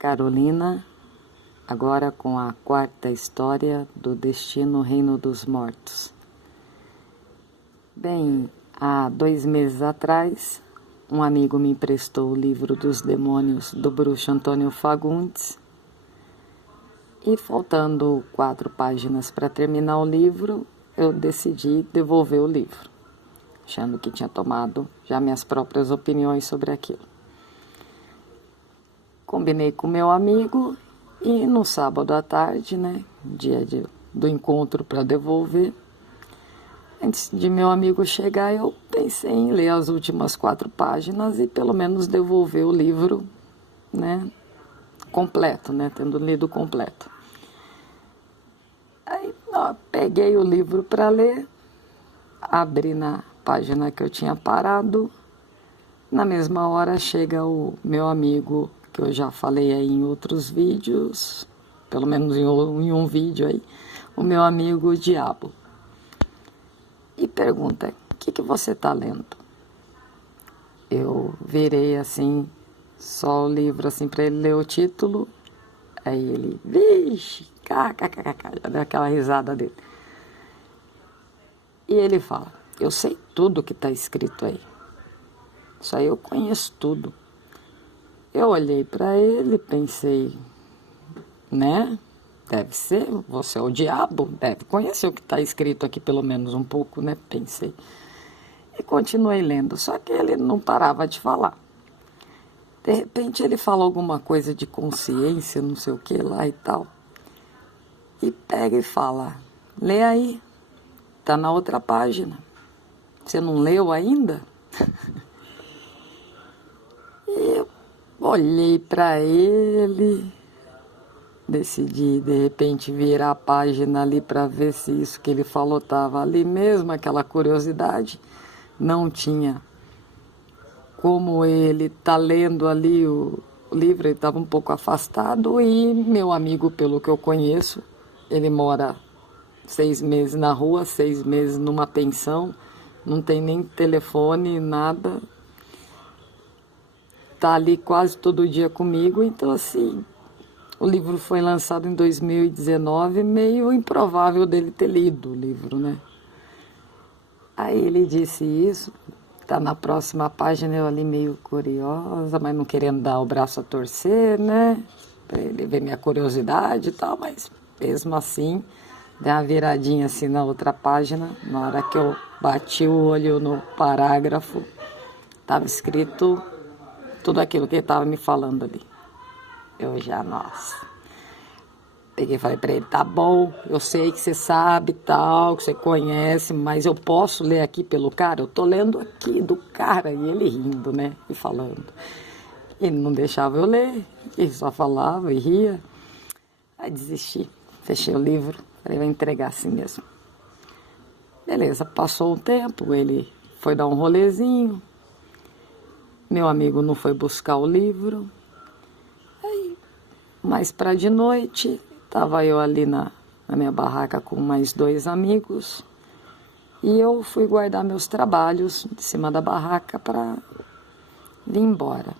Carolina, agora com a quarta história do Destino Reino dos Mortos. Bem, há 2 meses atrás, um amigo me emprestou o livro dos demônios do bruxo Antônio Fagundes e, faltando 4 páginas para terminar o livro, eu decidi devolver o livro, achando que tinha tomado já minhas próprias opiniões sobre aquilo. Combinei com meu amigo e no sábado à tarde, dia do encontro para devolver, antes de meu amigo chegar, eu pensei em ler as últimas 4 páginas e pelo menos devolver o livro, completo, tendo lido completo. Aí, peguei o livro para ler, abri na página que eu tinha parado. Na mesma hora chega o meu amigo, que eu já falei aí em outros vídeos, pelo menos em um vídeo aí, o meu amigo Diabo. E pergunta: o que você está lendo? Eu virei assim, só o livro assim para ele ler o título. Aí ele, vixe, já deu aquela risada dele. E ele fala: eu sei tudo que está escrito aí. Isso aí eu conheço tudo. Eu olhei para ele, pensei, deve ser, você é o diabo, deve conhecer o que está escrito aqui pelo menos um pouco, pensei. E continuei lendo, só que ele não parava de falar. De repente ele falou alguma coisa de consciência, não sei o que lá e tal. E pega e fala: lê aí, tá na outra página. Você não leu ainda? E eu olhei para ele, decidi de repente virar a página ali para ver se isso que ele falou estava ali mesmo, aquela curiosidade. Não tinha como ele tá lendo ali o livro, ele estava um pouco afastado. E meu amigo, pelo que eu conheço, ele mora 6 meses na rua, 6 meses numa pensão, não tem nem telefone, nada. Tá ali quase todo dia comigo, então assim, o livro foi lançado em 2019, meio improvável dele ter lido o livro, Aí ele disse isso, tá na próxima página, eu ali meio curiosa, mas não querendo dar o braço a torcer, para ele ver minha curiosidade e tal, mas mesmo assim, dei uma viradinha assim na outra página, na hora que eu bati o olho no parágrafo, estava escrito tudo aquilo que ele estava me falando ali. Eu já, nossa. Peguei e falei para ele: tá bom, eu sei que você sabe tal, que você conhece, mas eu posso ler aqui pelo cara? Eu tô lendo aqui do cara. E ele rindo, e falando. Ele não deixava eu ler, ele só falava e ria. Aí desisti, fechei o livro, falei: vou entregar assim mesmo. Beleza, passou um tempo, ele foi dar um rolezinho. Meu amigo não foi buscar o livro. Aí, mais para de noite, estava eu ali na minha barraca com mais 2 amigos. E eu fui guardar meus trabalhos em cima da barraca para vir embora.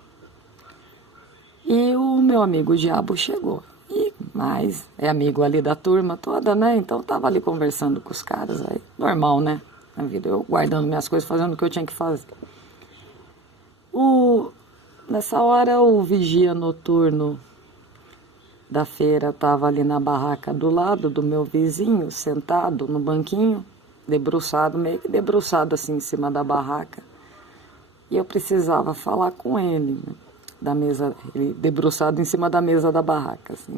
E o meu amigo Diabo chegou. E mais, é amigo ali da turma toda, Então estava ali conversando com os caras. Aí, normal, Na vida, eu guardando minhas coisas, fazendo o que eu tinha que fazer. Nessa hora, o vigia noturno da feira estava ali na barraca do lado do meu vizinho, sentado no banquinho, debruçado, meio que debruçado assim em cima da barraca. E eu precisava falar com ele, da mesa, ele debruçado em cima da mesa da barraca, assim.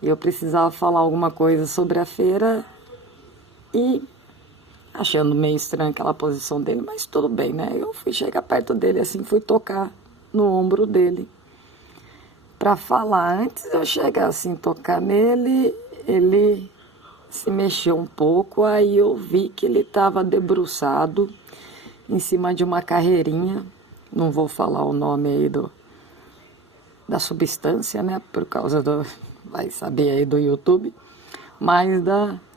E eu precisava falar alguma coisa sobre a feira e achando meio estranho aquela posição dele, mas tudo bem, Eu fui chegar perto dele assim, fui tocar no ombro dele para falar. Antes de eu chegar assim, tocar nele, ele se mexeu um pouco, aí eu vi que ele estava debruçado em cima de uma carreirinha, não vou falar o nome aí da substância, por causa vai saber aí do YouTube, mas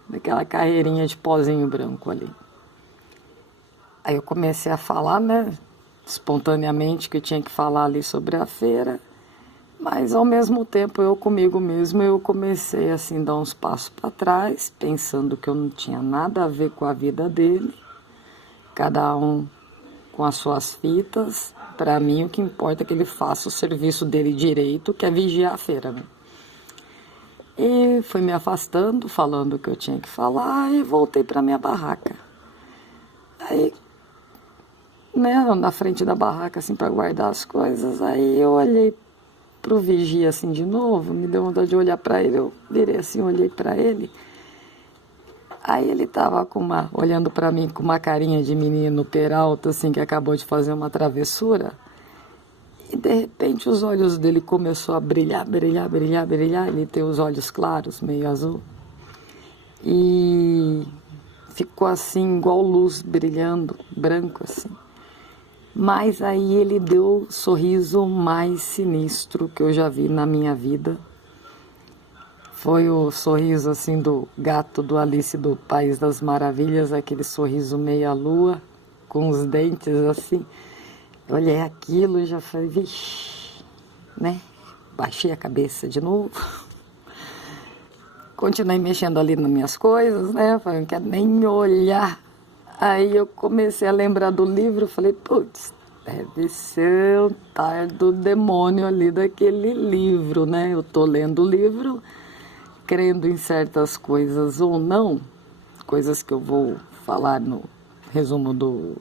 daquela carreirinha de pozinho branco ali. Aí eu comecei a falar, espontaneamente, que eu tinha que falar ali sobre a feira. Mas ao mesmo tempo eu comigo mesmo eu comecei assim a dar uns passos para trás, pensando que eu não tinha nada a ver com a vida dele, cada um com as suas fitas. Para mim o que importa é que ele faça o serviço dele direito, que é vigiar a feira, né? E fui me afastando, falando o que eu tinha que falar e voltei para minha barraca. Aí, né, na frente da barraca assim para guardar as coisas, aí eu olhei pro vigia assim de novo, me deu vontade de olhar para ele, eu virei assim, olhei para ele. Aí ele tava olhando para mim com uma carinha de menino peralta assim que acabou de fazer uma travessura. E de repente os olhos dele começou a brilhar, brilhar, brilhar, brilhar. Ele tem os olhos claros, meio azul. E ficou assim igual luz brilhando, branco assim. Mas aí ele deu o sorriso mais sinistro que eu já vi na minha vida. Foi o sorriso assim do gato do Alice do País das Maravilhas, aquele sorriso meia-lua, com os dentes assim. Eu olhei aquilo e já falei, vixe, né? Baixei a cabeça de novo. Continuei mexendo ali nas minhas coisas, né? Falei, não quero nem me olhar. Aí eu comecei a lembrar do livro, falei, putz, deve ser o tal do demônio ali daquele livro, né? Eu tô lendo o livro, crendo em certas coisas ou não, coisas que eu vou falar no resumo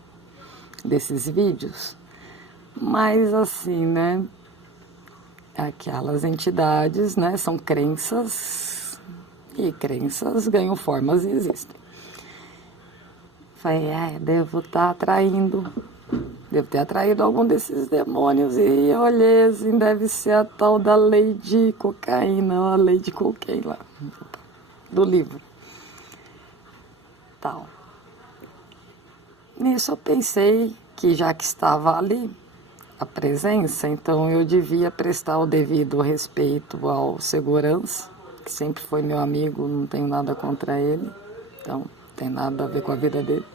desses vídeos, mas assim, né? Aquelas entidades, né? São crenças e crenças ganham formas e existem. Falei, devo ter atraído algum desses demônios. E eu olhei assim, deve ser a tal da lei de cocaína, a lei de cocaine lá, do livro. Tal. Nisso eu pensei que já que estava ali a presença, então eu devia prestar o devido respeito ao segurança, que sempre foi meu amigo, não tenho nada contra ele, então tem nada a ver com a vida dele.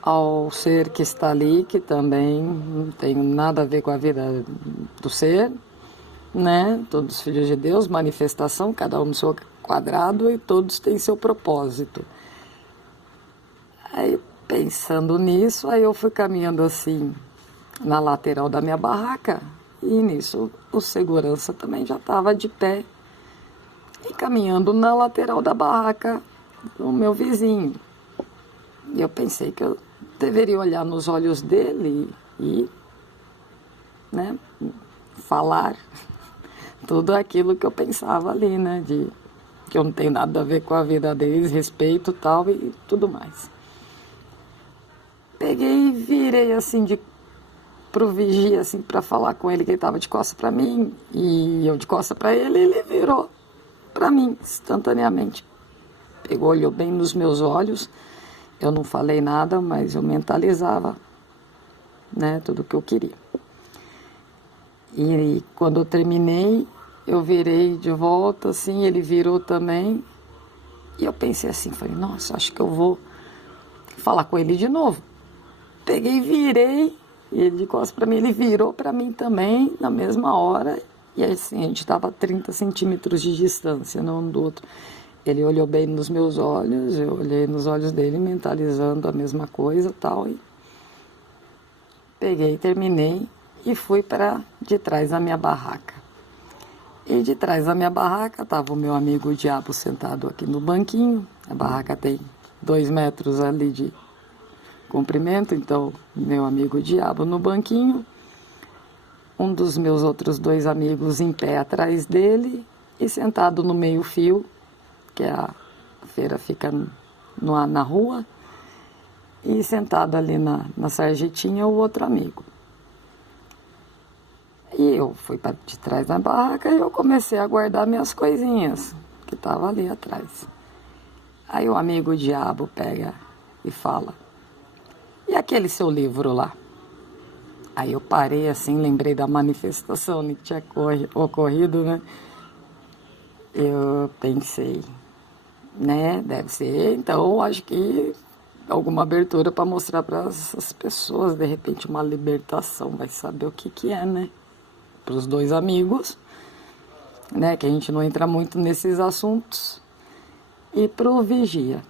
Ao ser que está ali, que também não tem nada a ver com a vida do ser, né? Todos filhos de Deus, manifestação, cada um no seu quadrado e todos têm seu propósito. Aí, pensando nisso, aí eu fui caminhando assim, na lateral da minha barraca, e nisso o segurança também já estava de pé, e caminhando na lateral da barraca, o meu vizinho. E eu pensei que eu deveria olhar nos olhos dele e, né, falar tudo aquilo que eu pensava ali, né, de que eu não tenho nada a ver com a vida deles, respeito tal e tudo mais. Peguei e virei assim pro vigia assim para falar com ele, que ele estava de costas para mim e eu de costas para ele, ele virou para mim instantaneamente. Pegou, olhou bem nos meus olhos. Eu não falei nada, mas eu mentalizava, né, tudo o que eu queria. E quando eu terminei, eu virei de volta, assim, ele virou também. E eu pensei assim, falei, nossa, acho que eu vou falar com ele de novo. Peguei e virei, e ele de costas para mim, ele virou para mim também, na mesma hora. E assim, a gente estava a 30 centímetros de distância, não um do outro. Ele olhou bem nos meus olhos, eu olhei nos olhos dele, mentalizando a mesma coisa e tal. E peguei, terminei e fui para de trás da minha barraca. E de trás da minha barraca estava o meu amigo o Diabo sentado aqui no banquinho. A barraca tem 2 metros ali de comprimento, então meu amigo o Diabo no banquinho. Um dos meus outros 2 amigos em pé atrás dele e sentado no meio-fio, que a feira fica na rua, e sentado ali na sarjetinha o outro amigo. E eu fui para de trás da barraca e eu comecei a guardar minhas coisinhas, que estavam ali atrás. Aí o amigo Diabo pega e fala, e aquele seu livro lá? Aí eu parei assim, lembrei da manifestação que tinha ocorrido, né? Eu pensei, né, deve ser, então acho que alguma abertura para mostrar para essas pessoas, de repente uma libertação, vai saber o que é, né? os dois amigos, né, que a gente não entra muito nesses assuntos, e pro vigia.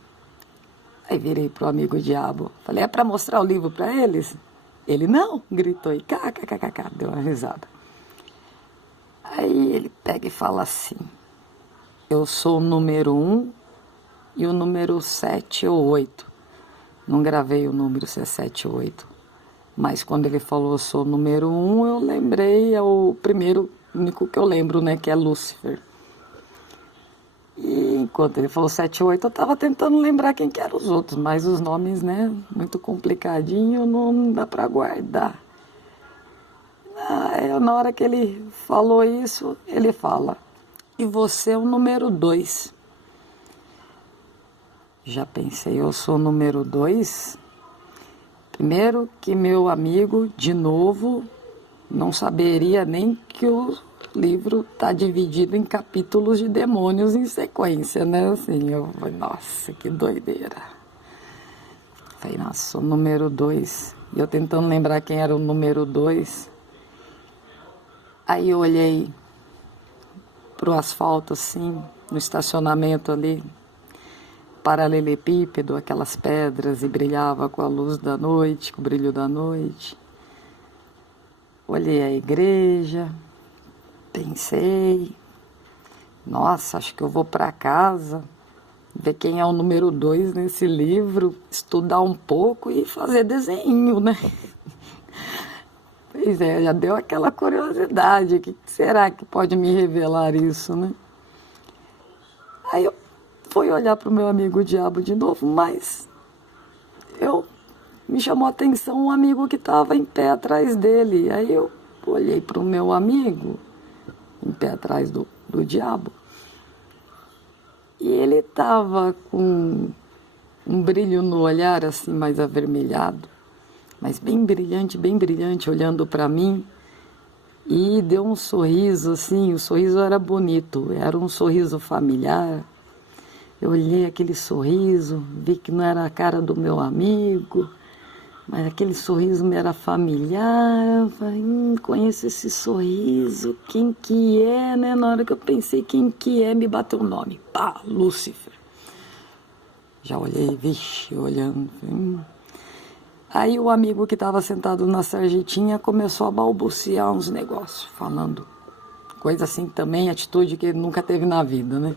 Aí virei pro amigo diabo, falei, é para mostrar o livro para eles? Ele, não, gritou e kkkk, deu uma risada. Aí ele pega e fala assim, eu sou o número 1 e o número 7 ou 8. Não gravei o número se é 7 ou 8. Mas quando ele falou eu sou o número 1, eu lembrei, é o primeiro, único que eu lembro, né, que é Lúcifer. E enquanto ele falou 7 ou 8, eu estava tentando lembrar quem que eram os outros, mas os nomes, né, muito complicadinho, não dá para guardar. Na hora que ele falou isso, ele fala, e você é o número 2. Já pensei, eu sou o número 2? Primeiro que meu amigo, de novo, não saberia nem que o livro está dividido em capítulos de demônios em sequência, né? Assim, eu falei, nossa, que doideira. Falei, nossa, sou o número 2. E eu tentando lembrar quem era o número 2. Aí eu olhei pro asfalto, assim, no estacionamento ali, paralelepípedo, aquelas pedras, e brilhava com a luz da noite, com o brilho da noite. Olhei a igreja, pensei, nossa, acho que eu vou para casa, ver quem é o número 2 nesse livro, estudar um pouco e fazer desenho, né? Pois é, já deu aquela curiosidade, o que será que pode me revelar isso, né? Aí eu fui olhar para o meu amigo diabo de novo, mas me chamou a atenção um amigo que estava em pé atrás dele. Aí eu olhei para o meu amigo, em pé atrás do diabo, e ele estava com um brilho no olhar, assim, mais avermelhado, mas bem brilhante, olhando para mim, e deu um sorriso, assim, o sorriso era bonito, era um sorriso familiar. Eu olhei aquele sorriso, vi que não era a cara do meu amigo, mas aquele sorriso me era familiar. Eu falei, conheço esse sorriso, quem que é, né? Na hora que eu pensei quem que é, me bateu o nome, pá, Lúcifer. Já olhei, vixe, olhando. Aí o amigo que estava sentado na sarjetinha começou a balbuciar uns negócios, falando coisa assim também, atitude que ele nunca teve na vida, né?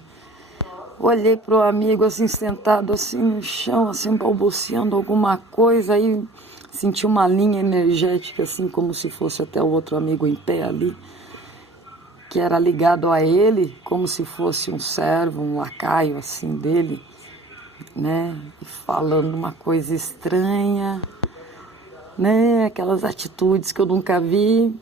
Olhei para o amigo assim, sentado assim no chão, assim, balbuciando alguma coisa, aí senti uma linha energética, assim, como se fosse até o outro amigo em pé ali, que era ligado a ele, como se fosse um servo, um lacaio, assim, dele, né? E falando uma coisa estranha, né? Aquelas atitudes que eu nunca vi.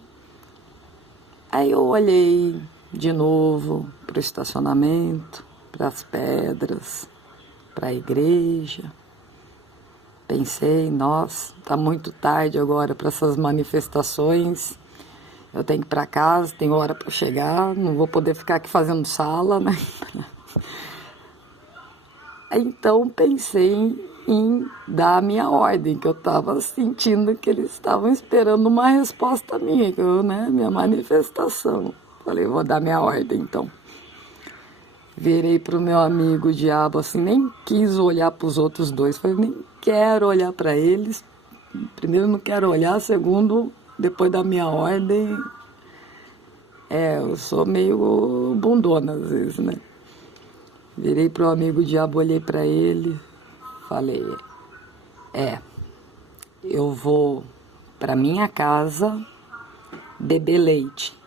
Aí eu olhei de novo para o estacionamento, para as pedras, para a igreja. Pensei, nossa, está muito tarde agora para essas manifestações. Eu tenho que ir para casa, tenho hora para chegar, não vou poder ficar aqui fazendo sala, né? Então pensei em dar a minha ordem, que eu estava sentindo que eles estavam esperando uma resposta minha, que eu, né, minha manifestação. Falei, vou dar minha ordem então. Virei pro meu amigo diabo, assim, nem quis olhar para os outros dois. Falei, nem quero olhar para eles. Primeiro, não quero olhar. Segundo, depois da minha ordem, eu sou meio bundona às vezes, né? Virei pro amigo diabo, olhei para ele, falei, eu vou para minha casa beber leite.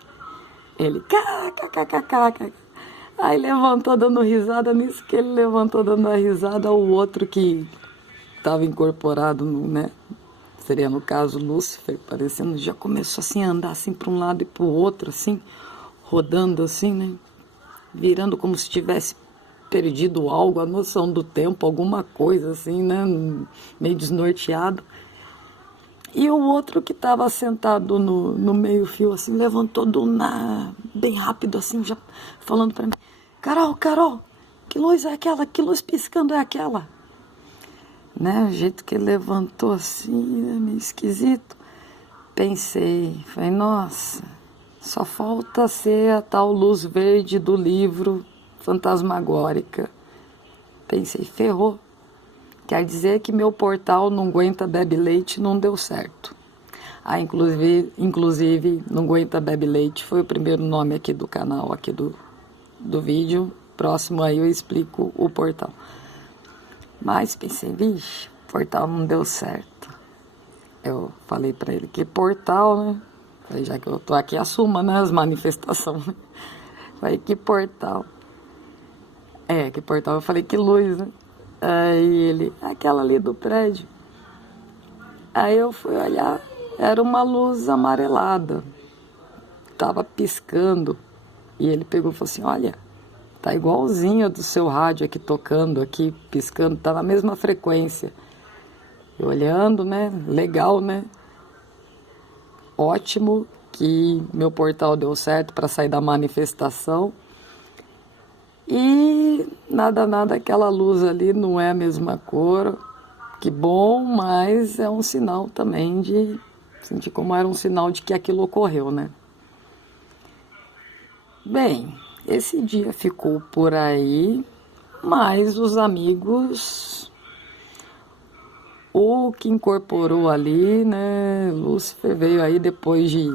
Ele, kkkk. Aí levantou dando risada, nisso que ele levantou dando a risada, o outro que estava incorporado, né? Seria no caso Lúcifer, parecendo, já começou assim a andar assim para um lado e para o outro, assim, rodando assim, né? Virando como se tivesse perdido algo, a noção do tempo, alguma coisa assim, né? Meio desnorteado. E o outro que estava sentado no meio-fio, assim, levantou bem rápido, assim, já falando para mim, Carol, que luz é aquela? Que luz piscando é aquela? Né? O jeito que ele levantou assim, né? Meio esquisito. Pensei, falei, nossa, Só falta ser a tal luz verde do livro fantasmagórica. Pensei, ferrou. Quer dizer que meu portal não aguenta bebe leite, não deu certo. Inclusive, não aguenta bebe leite foi o primeiro nome aqui do canal, aqui do vídeo. Próximo aí eu explico o portal. Mas pensei, vixe, o portal não deu certo. Eu falei pra ele, que portal, né? Falei, já que eu tô aqui, assuma, né, as manifestações. Falei, que portal? Que portal? Eu falei, que luz, né? Aí ele, aquela ali do prédio. Aí eu fui olhar, era uma luz amarelada. Tava piscando. E ele pegou e falou assim, olha, tá igualzinho a do seu rádio aqui tocando, aqui piscando, tá na mesma frequência. Eu olhando, né? Legal, né? Ótimo que meu portal deu certo para sair da manifestação. E nada, aquela luz ali não é a mesma cor. Que bom, mas é um sinal também de como era um sinal de que aquilo ocorreu, né? Bem, esse dia ficou por aí, mas os amigos, o que incorporou ali, né? Lúcifer veio aí depois de...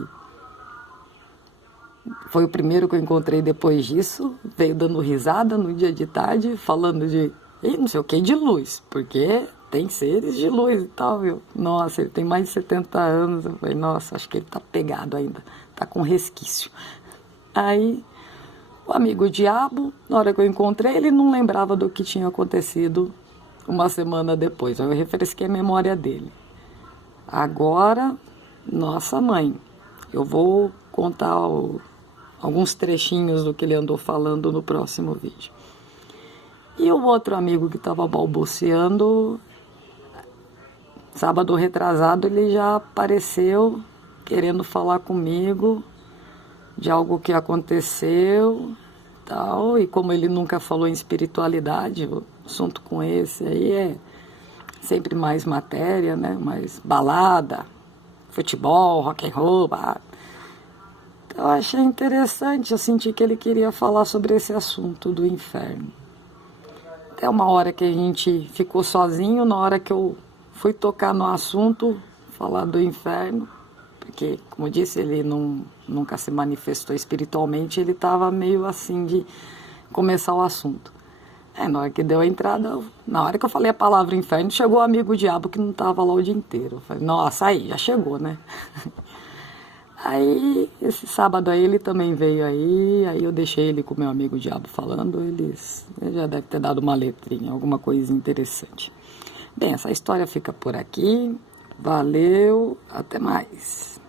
Foi o primeiro que eu encontrei depois disso, veio dando risada no dia de tarde, falando de não sei o que, de luz, porque tem seres de luz e tal, viu? Nossa, ele tem mais de 70 anos, eu falei, nossa, acho que ele tá pegado ainda, tá com resquício. Aí, o amigo diabo, na hora que eu encontrei, ele não lembrava do que tinha acontecido uma semana depois, eu refresquei a memória dele. Agora, nossa mãe, eu vou contar alguns trechinhos do que ele andou falando no próximo vídeo. E o outro amigo que estava balbuciando, sábado retrasado, ele já apareceu querendo falar comigo de algo que aconteceu, tal, e como ele nunca falou em espiritualidade, o assunto com esse aí é sempre mais matéria, né? Mais balada, futebol, rock and roll, Eu achei interessante, eu senti que ele queria falar sobre esse assunto do inferno. Até uma hora que a gente ficou sozinho, na hora que eu fui tocar no assunto, falar do inferno, porque, como eu disse, ele nunca se manifestou espiritualmente, ele estava meio assim de começar o assunto. Na hora que deu a entrada, na hora que eu falei a palavra inferno, chegou o amigo diabo que não estava lá o dia inteiro. Eu falei, nossa, aí, já chegou, né? Aí, esse sábado aí, ele também veio aí eu deixei ele com meu amigo diabo falando, ele já deve ter dado uma letrinha, alguma coisa interessante. Bem, essa história fica por aqui, valeu, até mais.